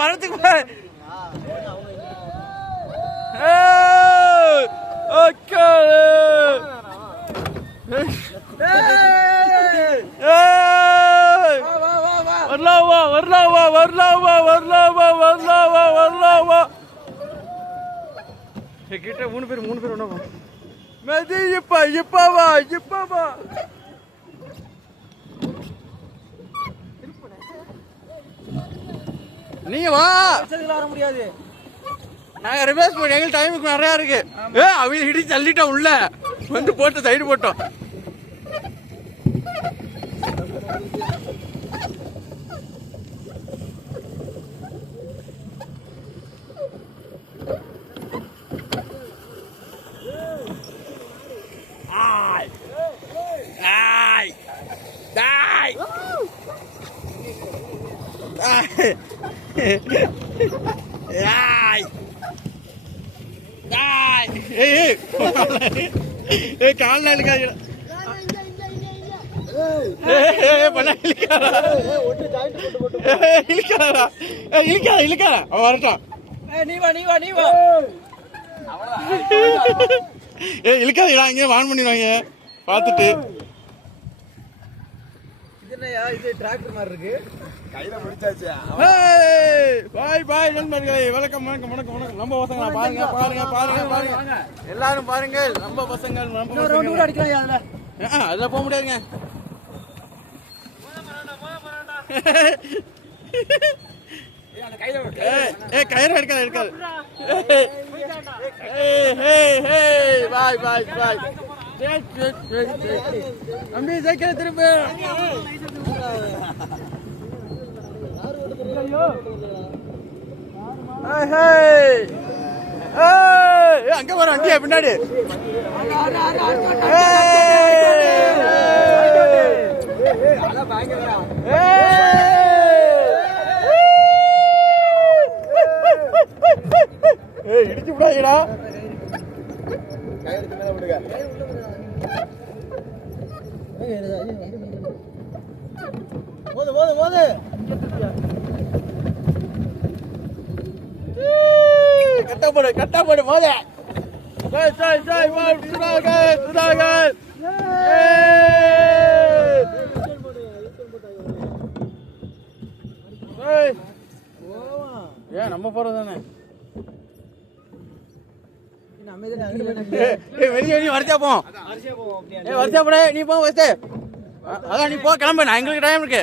மரத்துக்கு போய் ஓகே வரலாவா வரலாவா வரலாவா வரலாவா வரலாவா வரலாவா கிட்ட 3 பேர் ஒண்ணா மெதி இப்ப வா நீங்க வா வர முடியாது நாங்க ரிவர்ஸ் பண்ணி எங்க டைமுக்கு நிறைய இருக்கு அவங்க இடி தள்ளிட்டோம் உள்ள வந்து போட்டு சைடு போட்டோம் கால இழுக்காத அவன் வரட்டான் இழுக்காதா இங்க வான் பண்ணிடுவாங்க பார்த்துட்டு இது டிராக்டர் மாதிரி இருக்கு கையில பிடிச்சாச்சு பாய் நண்பர்களே வணக்கம் நம்ம பசங்க பாருங்க எல்லாரும் பாருங்க நம்ம பசங்க அடிக்கலாம் அதுல போக முடியாதுங்க கயிறு எடுக்காது பாய் தம்பி சைக்கிள் திரும்ப அங்க வர வண்டியா பின்னாடி இடிச்சு விடாதீடா மோது கட்டப்படு மோத சுதாகர் ஏன் நம்ம போறதானே வெளியே வரிசையா போவோம் வரிசையா போட நீ போ அதான் நீ போ கிளம்பு நான் எங்களுக்கு டைம் இருக்கு